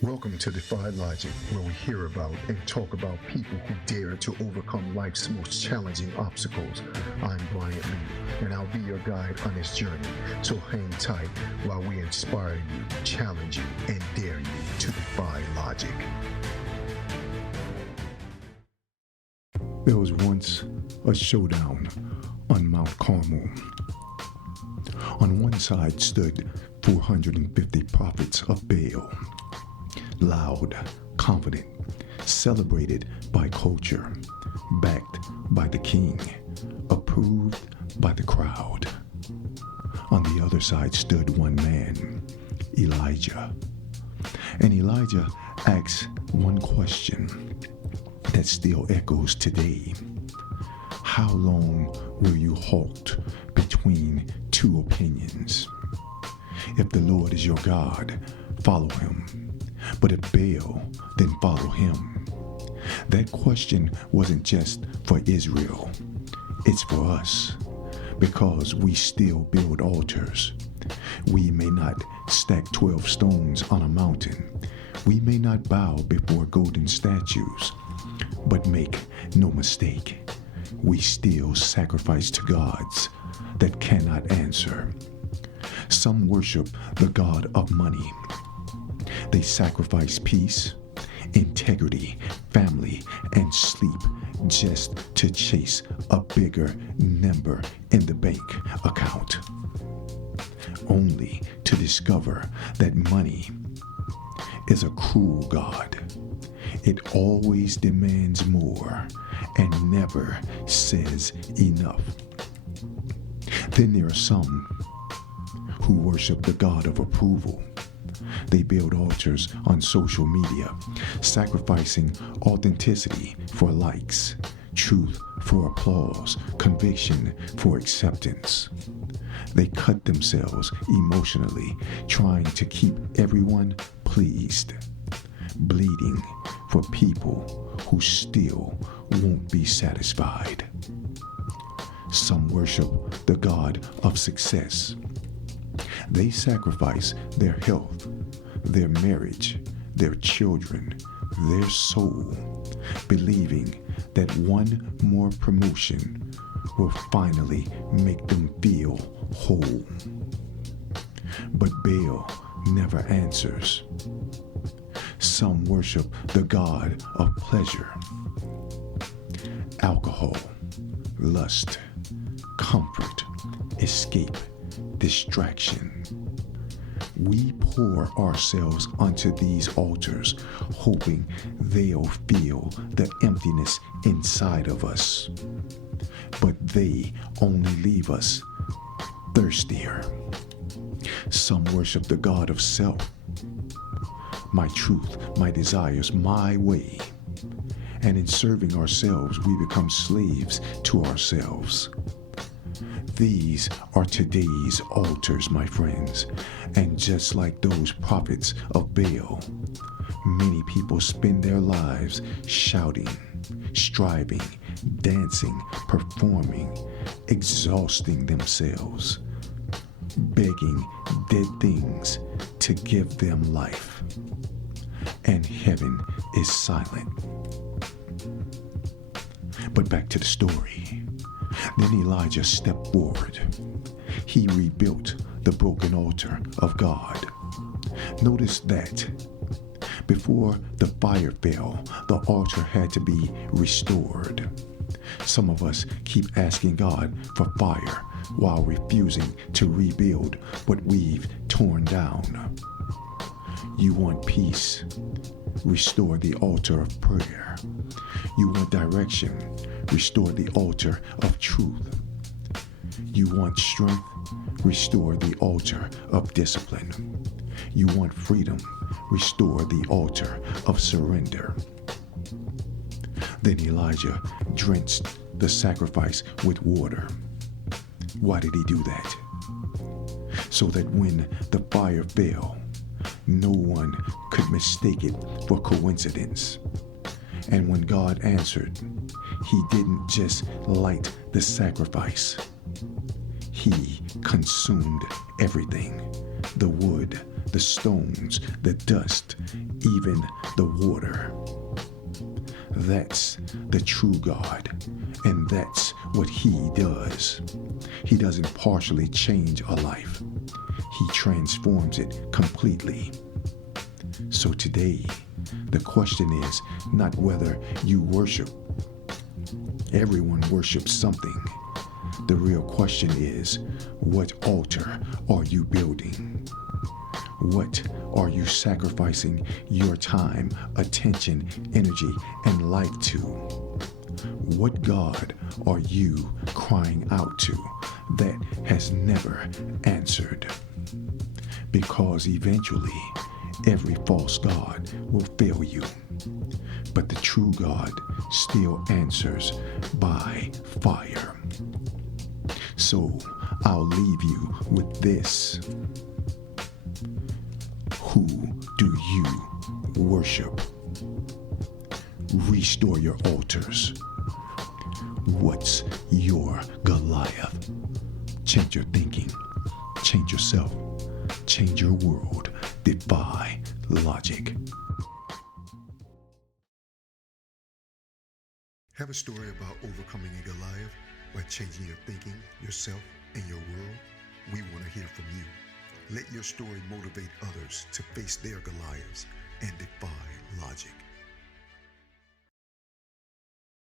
Welcome to Defy Logic, where we hear about and talk about people who dare to overcome life's most challenging obstacles. I'm Bryant Lee, and I'll be your guide on this journey. So hang tight while we inspire you, challenge you, and dare you to defy logic. There was once a showdown on Mount Carmel. On one side stood 450 prophets of Baal, loud, confident, celebrated by culture, backed by the king, approved by the crowd. On the other side stood one man, Elijah. And Elijah asks one question that still echoes today. How long will you halt between two opinions? If the Lord is your God, follow him. But if Baal, then follow him. That question wasn't just for Israel. It's for us, because we still build altars. We may not stack 12 stones on a mountain. We may not bow before golden statues. But make no mistake, we still sacrifice to gods that cannot answer. Some worship the god of money. They sacrifice peace, integrity, family, and sleep just to chase a bigger number in the bank account, only to discover that money is a cruel god. It always demands more and never says enough. Then there are some who worship the god of approval. They build altars on social media, sacrificing authenticity for likes, truth for applause, conviction for acceptance. They cut themselves emotionally, trying to keep everyone pleased, bleeding for people who still won't be satisfied. Some worship the god of success. They sacrifice their health, their marriage, their children, their soul, believing that one more promotion will finally make them feel whole. But Baal never answers. Some worship the god of pleasure. Alcohol, lust, comfort, escape, distraction. We pour ourselves onto these altars, hoping they'll feel the emptiness inside of us. But they only leave us thirstier. Some worship the god of self. My truth, my desires, my way. And in serving ourselves, we become slaves to ourselves. These are today's altars, my friends. And just like those prophets of Baal, many people spend their lives shouting, striving, dancing, performing, exhausting themselves, begging dead things to give them life. And heaven is silent. But back to the story. Then Elijah stepped forward. He rebuilt the broken altar of God. Notice that before the fire fell, the altar had to be restored. Some of us keep asking God for fire while refusing to rebuild what we've torn down. You want peace? Restore the altar of prayer. You want direction? Restore the altar of truth. You want strength? Restore the altar of discipline. You want freedom? Restore the altar of surrender. Then Elijah drenched the sacrifice with water. Why did he do that? So that when the fire fell, no one could mistake it for coincidence. And when God answered, he didn't just light the sacrifice. He consumed everything: the wood, the stones, the dust, even the water. That's the true God, and that's what he does. He doesn't partially change a life. He transforms it completely. So today, the question is not whether you worship. Everyone worships something. The real question is, what altar are you building? What are you sacrificing your time, attention, energy, and life to? What God are you crying out to that has never answered? Because eventually, every false god will fail you. But the true God still answers by fire. So I'll leave you with this. Who do you worship? Restore your altars. What's your Goliath? Change your thinking. Change yourself. Change your world. Defy logic. Have a story about overcoming a Goliath by changing your thinking, yourself, and your world? We want to hear from you. Let your story motivate others to face their Goliaths and defy logic.